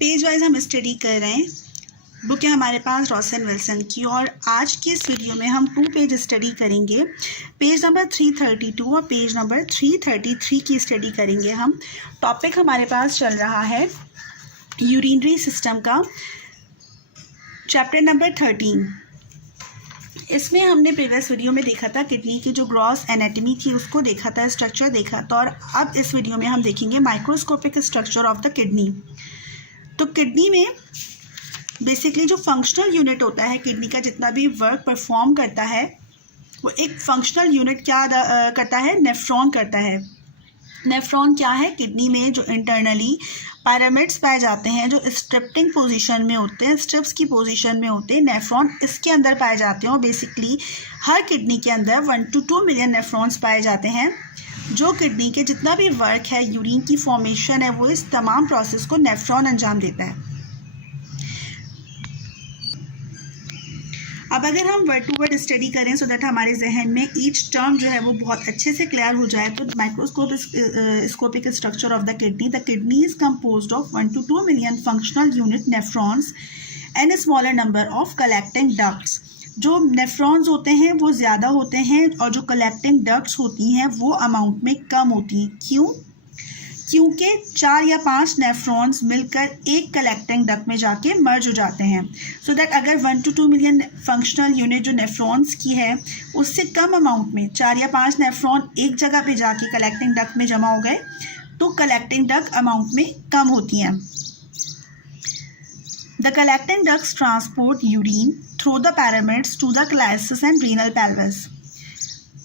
Page wise हम study कर रहे हैं। बुक है हमारे पास रॉसन विल्सन की, और आज की इस वीडियो में हम 2 पेज स्टडी करेंगे। पेज नंबर 332 और पेज नंबर 333 की स्टडी करेंगे हम। टॉपिक हमारे पास चल रहा है यूरिनरी सिस्टम का, चैप्टर नंबर 13। इसमें हमने प्रीवियस वीडियो में देखा था किडनी की जो ग्रॉस एनाटमी थी उसको देखा था, स्ट्रक्चर देखा था, और अब इस वीडियो में हम देखेंगे microscopic structure of the kidney. तो किडनी में बेसिकली जो फंक्शनल यूनिट होता है, किडनी का जितना भी वर्क परफॉर्म करता है वो एक फंक्शनल यूनिट क्या करता है, नेफ्रॉन करता है। नेफ्रॉन क्या है, किडनी में जो इंटरनली पैरामिड्स पाए जाते हैं जो स्ट्रिप्टिंग पोजीशन में होते हैं, स्ट्रिप्स की पोजीशन में होते हैं, नेफ्रॉन इसके अंदर पाए जाते हैं। और बेसिकली हर किडनी के अंदर 1 to 2 मिलियन नेफ्रॉन्स पाए जाते हैं जो किडनी के जितना भी वर्क है, यूरिन की फॉर्मेशन है, वो इस तमाम प्रोसेस को नेफ्रॉन अंजाम देता है। अब अगर हम वर्ड टू वर्ड स्टडी करें सो दैट हमारे जहन में ईच टर्म जो है वो बहुत अच्छे से क्लियर हो जाए, तो microscopic structure of the kidney is composed of 1 to 2 million functional unit nephrons and a smaller number of collecting ducts. जो नेफ्रॉन्स होते हैं वो ज़्यादा होते हैं और जो कलेक्टिंग डक्ट्स होती हैं वो अमाउंट में कम होती हैं। क्यों? क्योंकि 4 या 5 नेफ्रॉन्स मिलकर एक कलेक्टिंग डक्ट में जाके मर्ज हो जाते हैं। सो दैट अगर 1 to 2 मिलियन फंक्शनल यूनिट जो नेफ्रॉन्स की है उससे कम अमाउंट में 4 या 5 नेफ्रॉन एक जगह पे जाके कलेक्टिंग डक्ट में जमा हो गए तो कलेक्टिंग डक्ट अमाउंट में कम होती हैं। The collecting ducts transport urine through the pyramids to the calyces and renal pelvis.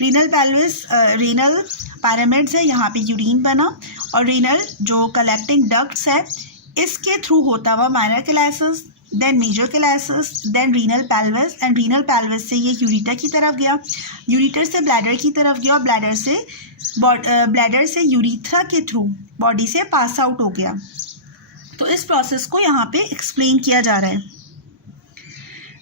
Renal pyramids है, यहाँ पे यूरिन बना, और रीनल जो कलेक्टिंग डक्ट्स है इसके थ्रू होता हुआ minor calyces, then major calyces, then renal pelvis, and renal pelvis से ये यूरिटर की तरफ गया, यूरिटर से ब्लैडर की तरफ गया, और ब्लैडर से यूरिथ्रा के थ्रू बॉडी से पास आउट हो गया। तो इस प्रोसेस को यहाँ पे एक्सप्लेन किया जा रहा है।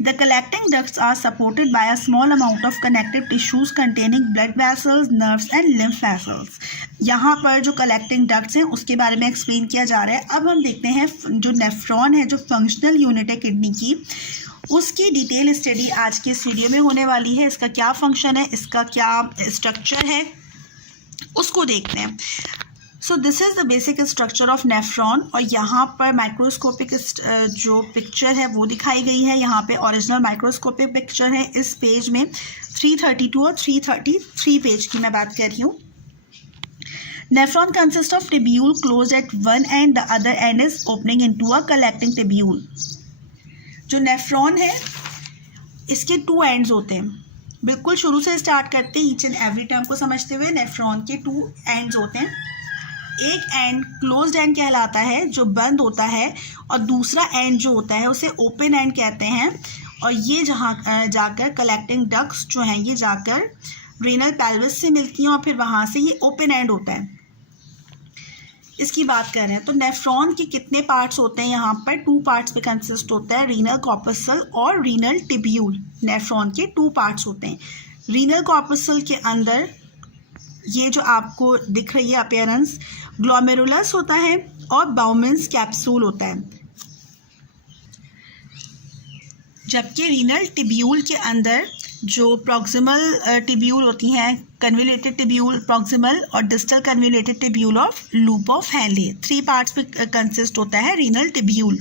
The collecting ducts are supported by a small amount of connective tissues containing blood vessels, nerves and lymph vessels. यहाँ पर जो collecting ducts हैं उसके बारे में एक्सप्लेन किया जा रहा है। अब हम देखते हैं जो नेफ्रॉन है, जो फंक्शनल यूनिट है किडनी की, उसकी डिटेल स्टडी आज के इस वीडियो में होने वाली है। इसका क्या फंक्शन है, इसका क्या स्ट्रक्चर है, उसको देखते हैं। So this is the basic structure of nephron, और यहाँ पर माइक्रोस्कोपिक जो पिक्चर है वो दिखाई गई है। यहाँ पे ओरिजिनल माइक्रोस्कोपिक पिक्चर है। इस पेज में 332 और 333 पेज की मैं बात कर रही हूँ। Nephron consist of tubule close eight one and, the other and is opening into a collecting tubule. जो नेफ्रॉन है इसके 2 एंड्स होते हैं। बिल्कुल शुरू से स्टार्ट करते हैं, ईच एंड एवरी टर्म को समझते हुए। नेफ्रॉन के 2 एंड्स होते हैं। एक एंड क्लोज्ड एंड कहलाता है जो बंद होता है, और दूसरा एंड जो होता है उसे ओपन एंड कहते हैं। और ये जहाँ जाकर कलेक्टिंग डक्ट्स जो हैं ये जाकर रीनल पेल्विस से मिलती हैं, और फिर वहाँ से ये ओपन एंड होता है। इसकी बात कर रहे हैं तो नेफ्रॉन के कितने पार्ट्स होते हैं, यहाँ पर 2 पार्ट्स पे कंसिस्ट होता है, रीनल कॉर्पसल और रीनल टिब्यूल। नेफ्रॉन के 2 पार्ट्स होते हैं। रीनल कॉर्पसल के अंदर ये जो आपको दिख रही है अपीयरेंस, ग्लोमेरुलस होता है और बाउमेंस कैप्सूल होता है। जबकि रीनल टिब्यूल के अंदर जो प्रॉक्सिमल टिब्यूल होती हैं, कन्वोल्यूटेड टिब्यूल प्रॉक्सिमल और distal convoluted tubule of loop of Henle, 3 parts पे कंसिस्ट होता है रीनल टिब्यूल।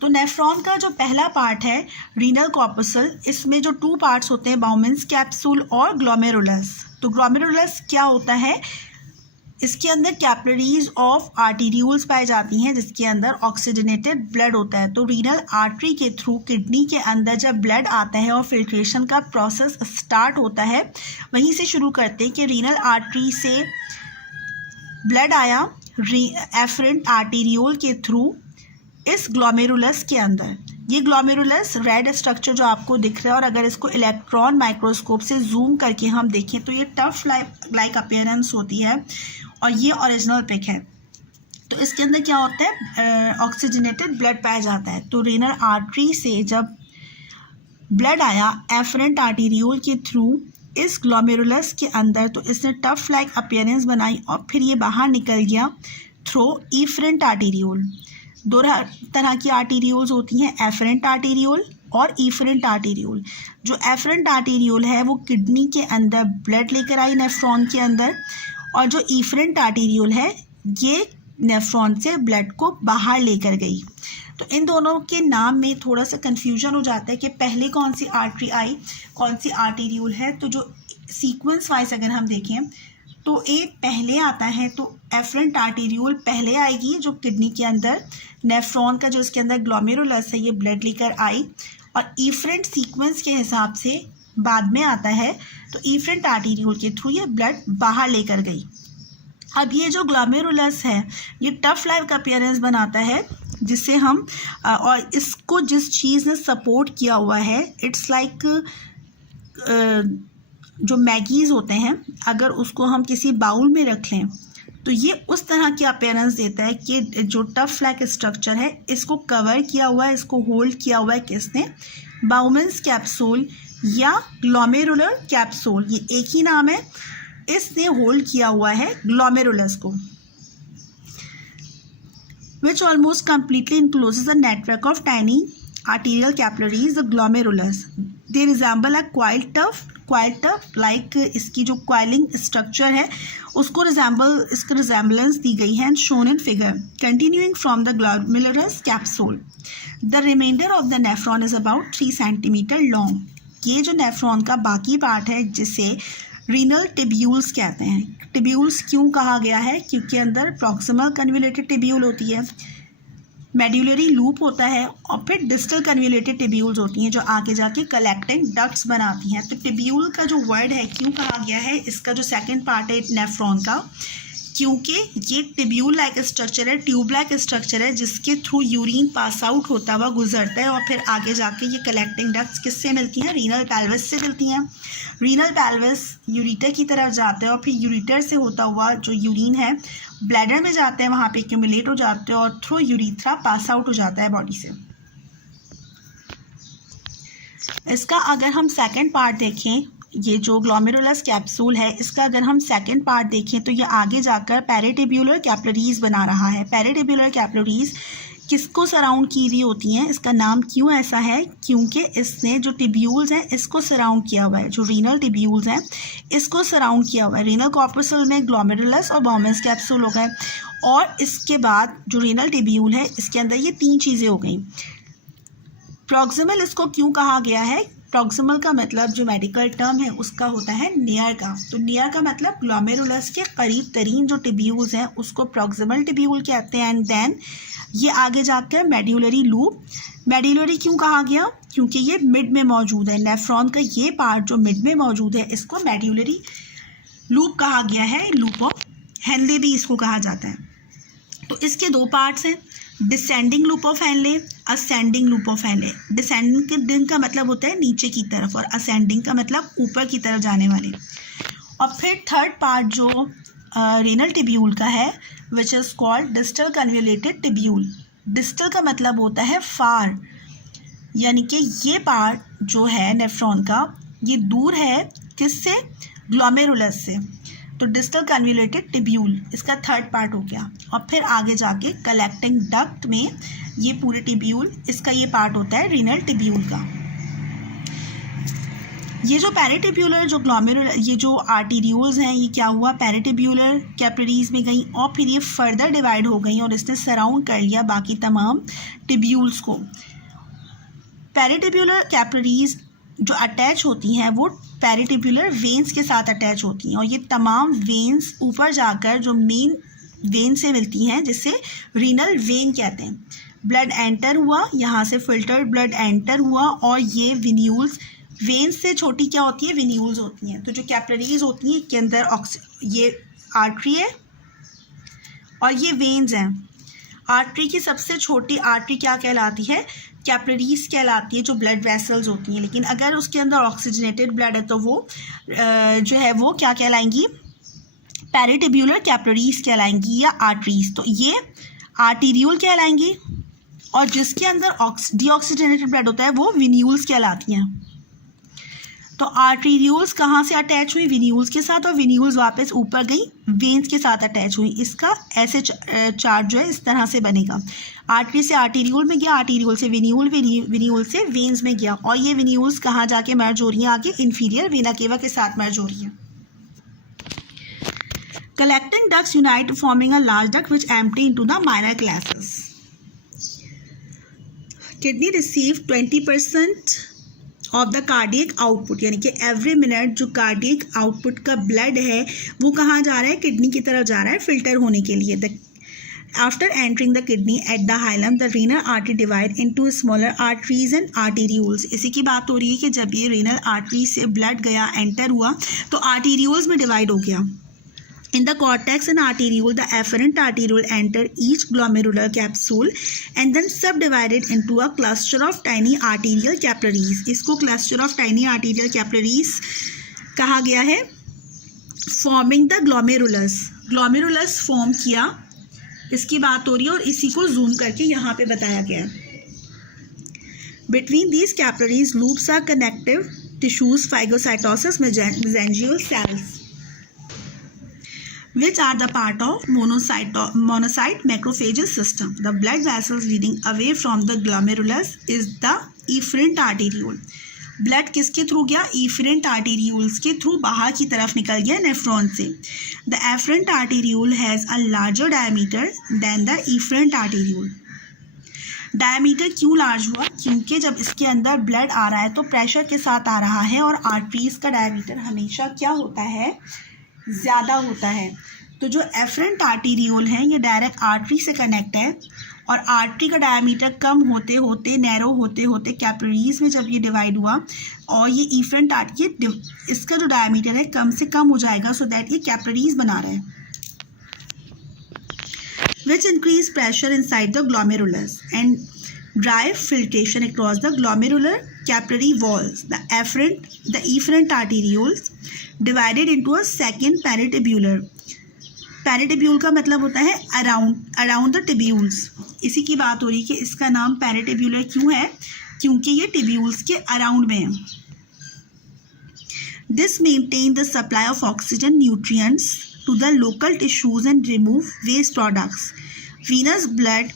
तो नेफ्रॉन का जो पहला पार्ट है रीनल कॉर्पसल, इसमें जो 2 पार्ट्स होते हैं, बाउमेंस कैप्सूल और ग्लोमेरुलस। तो ग्लोमेरुलस क्या होता है, इसके अंदर कैपिलरीज ऑफ आर्टेरियूल्स पाई जाती हैं जिसके अंदर ऑक्सीजनेटेड ब्लड होता है। तो रीनल आर्टरी के थ्रू किडनी के अंदर जब ब्लड आता है और फिल्ट्रेशन का प्रोसेस स्टार्ट होता है, वहीं से शुरू करते हैं कि रीनल आर्टरी से ब्लड आया एफरेंट आर्टेरियोल के थ्रू इस ग्लोमेरुलस के अंदर। ये ग्लोमेरुलस रेड स्ट्रक्चर जो आपको दिख रहा है, और अगर इसको इलेक्ट्रॉन माइक्रोस्कोप से जूम करके हम देखें तो ये टफ लाइक अपीयरेंस होती है, और ये ओरिजिनल पिक है। तो इसके अंदर क्या होता है, ऑक्सीजनेटेड ब्लड पाया जाता है। तो रीनल आर्टरी से जब ब्लड आया एफरेंट आर्टेरियोल के थ्रू इस ग्लोमेरुलस के अंदर, तो इसने टफ लाइक अपीयरेंस बनाई और फिर ये बाहर निकल गया थ्रू इफरेंट आर्टेरियोल। दो तरह की आर्टेरियोल्स होती हैं, एफरेंट आर्टेरियोल और इफरेंट आर्टेरियोल। जो एफरेंट आर्टेरियोल है वो किडनी के अंदर ब्लड लेकर आई नेफ्रॉन के अंदर, और जो इफरेंट आर्टेरियोल है ये नेफ्रॉन से ब्लड को बाहर लेकर गई। तो इन दोनों के नाम में थोड़ा सा कन्फ्यूजन हो जाता है कि पहले कौन सी आर्टरी आई, कौन सी आर्टेरियोल है। तो जो सीक्वेंस वाइज अगर हम देखें तो एक पहले आता है, तो एफरेंट आर्टेरियोल पहले आएगी जो किडनी के अंदर नेफ्रॉन का जो इसके अंदर ग्लोमेरुलस है ये ब्लड लेकर आई, और इफरेंट सीक्वेंस के हिसाब से बाद में आता है, तो इफरेंट आर्टेरियोल के थ्रू ये ब्लड बाहर लेकर गई। अब ये जो ग्लोमेरुलस है ये टफ लाइक अपीयरेंस बनाता है, जिससे हम और इसको जिस चीज़ ने सपोर्ट किया हुआ है, इट्स लाइक जो मैगीज़ होते हैं, अगर उसको हम किसी बाउल में रख लें तो ये उस तरह की अपीयरेंस देता है कि जो टफ लाइक स्ट्रक्चर है इसको कवर किया हुआ है, इसको होल्ड किया हुआ है किसने, बाउमेंस कैप्सूल या ग्लोमेरुलर कैप्सूल, ये एक ही नाम है, इसने होल्ड किया हुआ है ग्लोमेरुलस को, which almost completely encloses a network of tiny arterial capillaries, the glomerulus. They resemble a coiled tuft like इसकी जो coiling structure है उसको इसको resemblance दी गई है and shown in figure. Continuing from the glomerulus capsule, the remainder of the nephron is about 3 centimeter long. ये जो nephron का बाकी पार्ट है जिसे रीनल टिब्यूल्स कहते हैं। टिब्यूल्स क्यों कहा गया है, क्योंकि अंदर प्रॉक्सिमल कन्वोल्यूटेड टिब्यूल होती है, मेड्यूलरी लूप होता है, और फिर डिस्टल कन्वोल्यूटेड टिब्यूल्स होती हैं जो आगे जाके कलेक्टिंग डक्ट्स बनाती हैं। तो टिब्यूल का जो वर्ड है क्यों कहा गया है, इसका जो सेकंड पार्ट है नेफ्रॉन का, क्योंकि ये टिब्यूल लाइक स्ट्रक्चर है, ट्यूब लाइक स्ट्रक्चर है, जिसके थ्रू यूरिन पास आउट होता हुआ गुजरता है, और फिर आगे जाके ये कलेक्टिंग डक्ट्स किससे मिलती हैं, रीनल पेल्विस से मिलती हैं। रीनल पेल्विस यूरिटर की तरफ जाते हैं और फिर यूरिटर से होता हुआ जो यूरिन है ब्लैडर में जाते हैं, वहाँ पे एक्यूमुलेट हो जाते हैं और थ्रू यूरिथ्रा पास आउट हो जाता है बॉडी से। इसका अगर हम सेकंड पार्ट देखें, ये जो ग्लोमेरुलस कैप्सूल है इसका अगर हम सेकंड पार्ट देखें तो ये आगे जाकर पेरिटिब्यूलर कैपिलरीज बना रहा है। पेरिटिब्यूलर कैपिलरीज किसको सराउंड की हुई होती हैं, इसका नाम क्यों ऐसा है, क्योंकि इसने जो टिब्यूल्स हैं इसको सराउंड किया हुआ है, जो रीनल टिब्यूल्स हैं इसको सराउंड किया हुआ है। रीनल कॉर्पस्कल में ग्लोमेरुलस और बाउमेंस कैप्सूल हो गए, और इसके बाद जो रीनल टिब्यूल है इसके अंदर ये 3 चीज़ें हो गई। प्रॉक्सिमल इसको क्यों कहा गया है, प्रॉक्सिमल का मतलब जो मेडिकल टर्म है उसका होता है नियर का, तो नियर का मतलब ग्लोमेरुलस के करीब तरीन जो टिब्यूल्स हैं उसको प्रॉक्सिमल टिब्यूल कहते हैं। एंड देन ये आगे जाकर मेड्यूलरी लूप, मेड्यूलरी क्यों कहा गया, क्योंकि ये मिड में मौजूद है, नेफ्रॉन का ये पार्ट जो मिड में मौजूद है इसको मेड्यूलरी लूप कहा गया है, लूप ऑफ हेनले भी इसको कहा जाता है। तो इसके 2 पार्ट्स हैं, descending loop of Henle, ascending loop of Henle. Descending का मतलब होता है नीचे की तरफ और असेंडिंग का मतलब ऊपर की तरफ जाने वाले। और फिर थर्ड पार्ट जो रीनल टिब्यूल का है which is called distal convoluted tubule. Distal का मतलब होता है फार, यानी कि ये पार्ट जो है नेफ्रॉन का ये दूर है किससे, ग्लोमेरुलस से, तो डिस्टल कन्वोल्यूटेड टिब्यूल इसका थर्ड पार्ट हो गया। और फिर आगे जाके कलेक्टिंग डक्ट में ये पूरे टिब्यूल इसका ये पार्ट होता है रीनल टिब्यूल का। ये जो पेरिटिब्यूलर जो ग्लोमेरुलर ये जो आर्टेरियोल्स हैं ये क्या हुआ, पेरिटिब्यूलर कैपिलरीज में गई और फिर ये फर्दर डिवाइड हो गई और इसने सराउंड कर लिया बाकी तमाम टिब्यूल्स को। पेरिटिब्यूलर कैपिलरीज जो अटैच होती हैं वो पेरिटिब्यूलर वेन्स के साथ अटैच होती हैं, और ये तमाम वेन्स ऊपर जाकर जो मेन वेन से मिलती हैं जिसे रीनल वेन कहते हैं। ब्लड एंटर हुआ, यहाँ से फिल्टर्ड ब्लड एंटर हुआ, और ये विन्यूल्स, वेन्स से छोटी क्या होती है, विन्यूल्स होती हैं। तो जो कैपिलरीज होती हैं के अंदर ये आर्टरी है और ये वेन्स हैं। आर्टरी की सबसे छोटी आर्टरी क्या कहलाती है, कैपिलरीज कहलाती है, जो ब्लड वेसल्स होती हैं। लेकिन अगर उसके अंदर ऑक्सीजनेटेड ब्लड है तो वो जो है वो क्या कहलाएंगी, पेरिटिब्यूलर कैपिलरीज कहलाएंगी या आर्टरीज। तो ये आर्टीरियोल कहलाएंगी, और जिसके अंदर डीऑक्सीजनेटेड ब्लड होता है वो विन्यूल्स कहलाती हैं। तो आर्टेरियोल्स कहाँ से अटैच हुई, वेन्यूल्स के साथ, और वेन्यूल्स वापस ऊपर गई, वेन्स के साथ अटैच हुई। इसका ऐसे चार्ट जो है इस तरह से बनेगा, आर्टरी से आर्टेरियोल में गया, आर्टेरियोल से वेन्यूल, वेन्यूल से वेन्स में गया, और ये वेन्यूल्स कहाँ जाके मर्ज हो रही हैं, आगे इंफीरियर वेना केवा के साथ मर्ज हो रही है। Collecting ducts unite forming a large duct which empty into the minor classes. Kidney receive 20% of the cardiac output, यानी कि एवरी मिनट जो कार्डियक आउटपुट का ब्लड है वो कहाँ जा रहा है, किडनी की तरफ जा रहा है फिल्टर होने के लिए। After entering the kidney at the hilum the renal artery divide into smaller arteries and arterioles. इसी की बात हो रही है कि जब ये रीनल आर्टरी से ब्लड गया, एंटर हुआ, तो आर्टेरियोल्स में डिवाइड हो गया। In the cortex and arteriole, the afferent arteriole enter each glomerular capsule and then subdivided into a cluster of tiny arterial capillaries. इसको cluster of tiny arterial capillaries कहा गया है। Forming the glomerulus, glomerulus form किया, इसकी बात हो रही है, और इसी को zoom करके यहाँ पे बताया गया है। Between these capillaries, loops are connective tissues, phagocytosis, mesangial cells, which are the part of monocyte macrophages system. The blood vessels leading away from the glomerulus is the efferent arteriole. Blood किसके through गया, efferent arterioles के through बाहर की तरफ निकल गया nephron से। The afferent arteriole has a larger diameter than the efferent arteriole. Diameter क्यों लार्ज हुआ, क्योंकि जब इसके अंदर ब्लड आ रहा है तो प्रेशर के साथ आ रहा है, और आर्टरीज का डायमीटर हमेशा क्या होता है, ज़्यादा होता है। तो जो एफरेंट आर्टेरियोल है ये डायरेक्ट आर्टरी से कनेक्ट है, और आर्टरी का डायमीटर कम होते होते, नैरो होते होते कैपिलरीज में जब ये डिवाइड हुआ, और ये एफरेंट आर्टरी, इसका जो डायमीटर है कम से कम हो जाएगा, सो दैट ये कैपिलरीज बना रहे हैं, which increase pressure inside the glomerulus and drive filtration across the glomerular capillary walls. The efferent arterioles divided into a second peritibular. Peritibular का मतलब होता है around the tibules. इसी की बात हो रही है कि इसका नाम peritibular क्यों है, क्योंकि ये tibules के अराउंड में है। This maintain the supply of oxygen, nutrients to the local tissues and remove waste products. Venous blood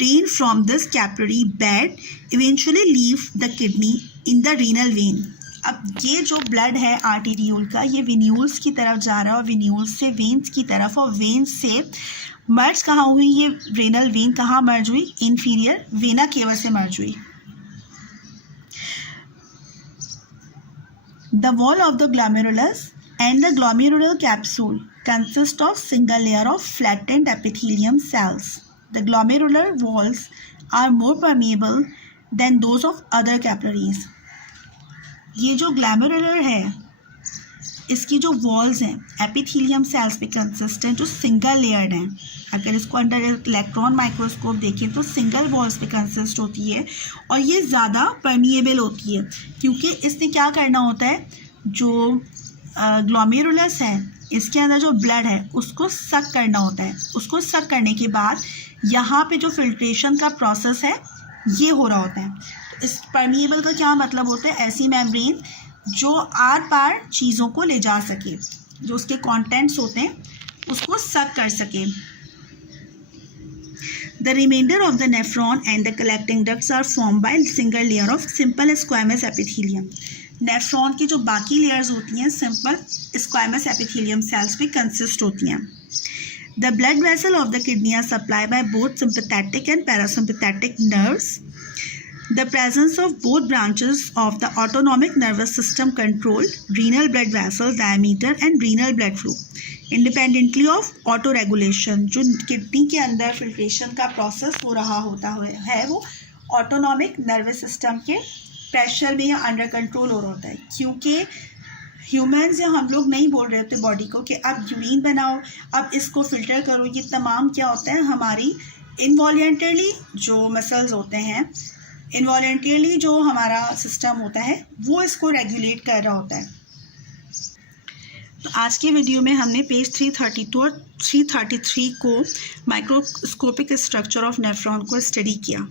drained from this capillary bed eventually leave the kidney in the renal vein. अब ये जो blood है arteriole का, ये venules की तरफ जा रहा है, और वेन्यूल्स से वेन्स की तरफ, और वेन्स से मर्ज कहाँ हुई, ये रेनल वेन कहाँ मर्ज हुई, इंफीरियर वेना केवा से मर्ज हुई। The wall of the glomerulus and the glomerular capsule consist of single layer of flattened epithelium cells. The glomerular walls are more permeable than those of other capillaries. ये जो ग्लैमेरुलर है इसकी जो walls हैं epithelium cells पे consist हैं, जो single layered हैं। अगर इसको अंडर इलेक्ट्रॉन माइक्रोस्कोप देखें तो सिंगल वॉल्स पे कंसिस्ट होती है, और ये ज़्यादा परमिएबल होती है, क्योंकि इसने क्या करना होता है, जो ग्लोमेरुलस है इसके अंदर जो ब्लड है उसको सक करना होता है। उसको सक करने के बाद यहाँ पे जो फिल्ट्रेशन का प्रोसेस है ये हो रहा होता है। तो इस परमिएबल का क्या मतलब होता है, ऐसी मेम्ब्रेन जो आर पार चीज़ों को ले जा सके, जो उसके कंटेंट्स होते हैं उसको सक कर सके। The remainder of the nephron and the collecting ducts are formed by single layer of simple squamous epithelium. Nephron की जो बाकी लेयर्स होती हैं सिंपल स्क्वामस एपिथेलियम सेल्स पे कंसिस्ट होती हैं। The blood vessel of the kidney are supplied by both sympathetic and parasympathetic nerves. The presence of both branches of the autonomic nervous system control renal blood vessel diameter and renal blood flow independently of autoregulation. जो kidney के अंदर filtration का process हो रहा होता है वो autonomic nervous system के प्रेशर में या अंडर कंट्रोल हो रहा होता है, क्योंकि ह्यूमन्स या हम लोग नहीं बोल रहे होते बॉडी को कि अब यूरिन बनाओ, अब इसको फिल्टर करो। ये तमाम क्या होता है, हमारी इनवॉलेंटरली जो मसल्स होते हैं, इनवॉलेंटरली जो हमारा सिस्टम होता है वो इसको रेगुलेट कर रहा होता है। तो आज के वीडियो में हमने पेज 332 और 333 को माइक्रोस्कोपिक स्ट्रक्चर ऑफ नेफ्रॉन को स्टडी किया।